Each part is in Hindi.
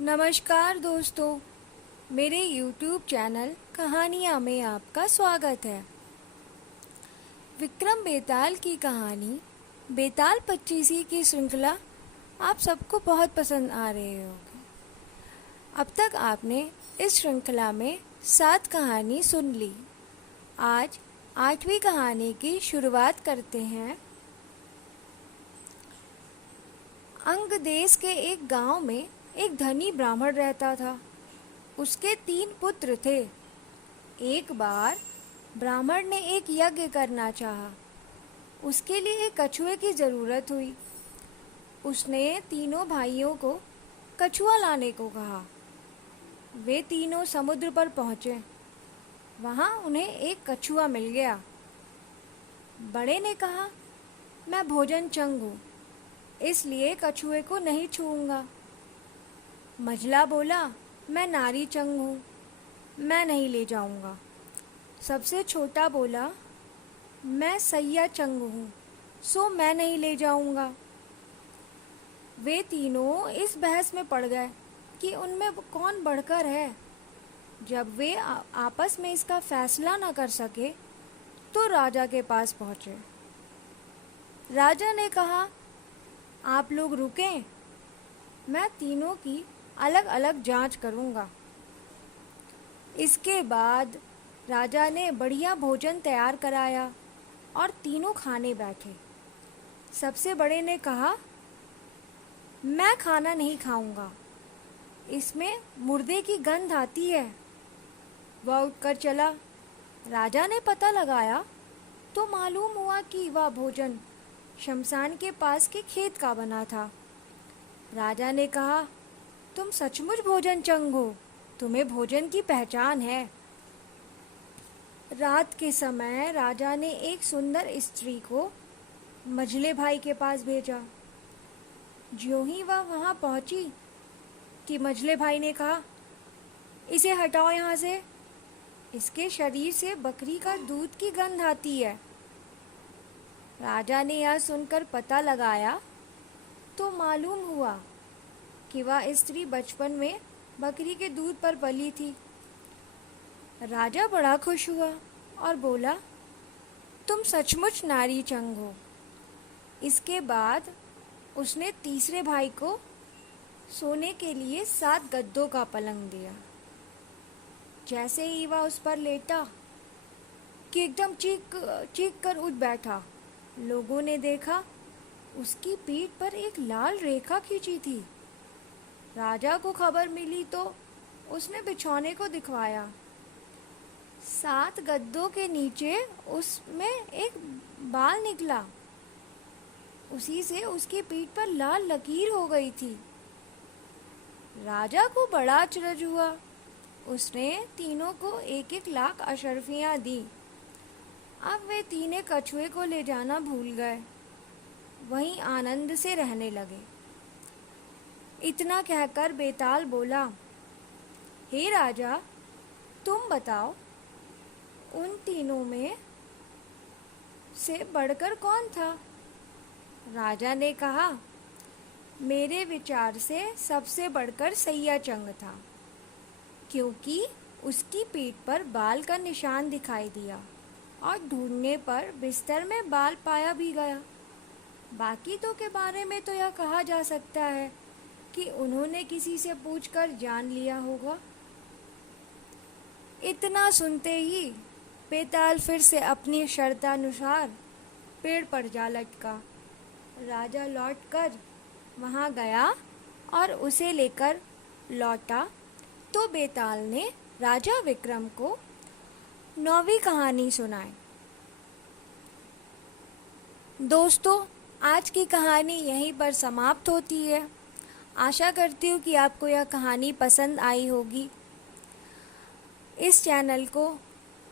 नमस्कार दोस्तों, मेरे YouTube चैनल कहानियाँ में आपका स्वागत है। विक्रम बेताल की कहानी बेताल पच्चीसी की श्रृंखला आप सबको बहुत पसंद आ रही होगी। अब तक आपने इस श्रृंखला में 7 कहानी सुन ली। आज 8वीं कहानी की शुरुआत करते हैं। अंग देश के एक गांव में एक धनी ब्राह्मण रहता था। उसके 3 पुत्र थे। एक बार ब्राह्मण ने एक यज्ञ करना चाहा। उसके लिए एक कछुए की जरूरत हुई। उसने तीनों भाइयों को कछुआ लाने को कहा। वे तीनों समुद्र पर पहुंचे। वहां उन्हें एक कछुआ मिल गया। बड़े ने कहा, मैं भोजन चंग हूँ, इसलिए कछुए को नहीं छूऊंगा। मझला बोला, मैं नारी चंग हूँ, मैं नहीं ले जाऊंगा। सबसे छोटा बोला, मैं सैया चंग हूँ, सो मैं नहीं ले जाऊंगा। वे तीनों इस बहस में पड़ गए कि उनमें कौन बढ़कर है। जब वे आपस में इसका फैसला न कर सके तो राजा के पास पहुँचे। राजा ने कहा, आप लोग रुकें, मैं तीनों की अलग अलग जांच करूंगा। इसके बाद राजा ने बढ़िया भोजन तैयार कराया और तीनों खाने बैठे। सबसे बड़े ने कहा, मैं खाना नहीं खाऊंगा, इसमें मुर्दे की गंध आती है। वह उठकर चला। राजा ने पता लगाया तो मालूम हुआ कि वह भोजन शमशान के पास के खेत का बना था। राजा ने कहा, तुम सचमुच भोजन चंग हो, तुम्हें भोजन की पहचान है। रात के समय राजा ने एक सुंदर स्त्री को मझले भाई के पास भेजा। ज्यों ही वह वहां पहुंची कि मझले भाई ने कहा, इसे हटाओ यहाँ से, इसके शरीर से बकरी का दूध की गंध आती है। राजा ने यह सुनकर पता लगाया तो मालूम हुआ कि वह स्त्री बचपन में बकरी के दूध पर पली थी। राजा बड़ा खुश हुआ और बोला, तुम सचमुच नारी चंग हो। इसके बाद उसने तीसरे भाई को सोने के लिए 7 गद्दों का पलंग दिया। जैसे ही वह उस पर लेटा कि एकदम चीख कर उठ बैठा। लोगों ने देखा उसकी पीठ पर एक लाल रेखा खींची थी। राजा को खबर मिली तो उसने बिछौने को दिखवाया। 7 गद्दों के नीचे उसमें एक बाल निकला। उसी से उसकी पीठ पर लाल लकीर हो गई थी। राजा को बड़ा अचरज हुआ। उसने तीनों को 1-1 लाख अशर्फियां दी। अब वे तीनों कछुए को ले जाना भूल गए, वहीं आनंद से रहने लगे। इतना कहकर बेताल बोला, हे राजा, तुम बताओ, उन तीनों में से बढ़कर कौन था? राजा ने कहा, मेरे विचार से सबसे बढ़कर सैया चंग था, क्योंकि उसकी पीठ पर बाल का निशान दिखाई दिया और ढूंढने पर बिस्तर में बाल पाया भी गया। बाकी तो के बारे में तो यह कहा जा सकता है कि उन्होंने किसी से पूछकर जान लिया होगा। इतना सुनते ही बेताल फिर से अपनी शर्तानुसार पेड़ पर जा लटका। राजा लौटकर वहां गया और उसे लेकर लौटा तो बेताल ने राजा विक्रम को 9वीं कहानी सुनाई। दोस्तों, आज की कहानी यहीं पर समाप्त होती है। आशा करती हूँ कि आपको यह कहानी पसंद आई होगी। इस चैनल को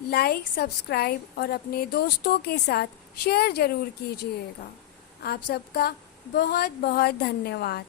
लाइक, सब्सक्राइब और अपने दोस्तों के साथ शेयर ज़रूर कीजिएगा। आप सबका बहुत बहुत धन्यवाद।